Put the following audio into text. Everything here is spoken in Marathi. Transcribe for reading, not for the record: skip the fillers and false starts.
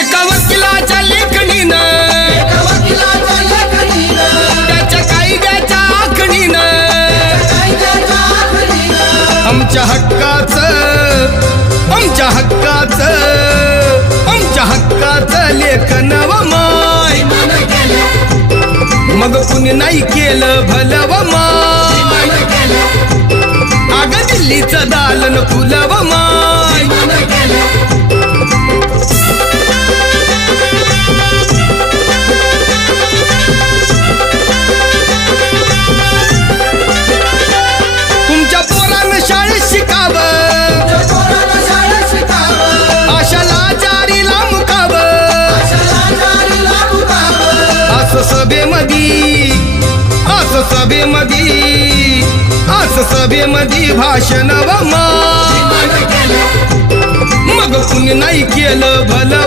एका वकिलाच्या लेखणीनं त्याच्या कायद्याच्या आखणीनं आमच्या हक्काचं लेखन व माय मग कुणी नाही केलं भलं व माय अग दिल्लीचं दालन फुलं व माय तुमच्या पोरानं शाळेत शिकावं आशाला जारीला मुकावं असं सभेमध्ये भाषण व माय मग कुणी नाही केलं भलं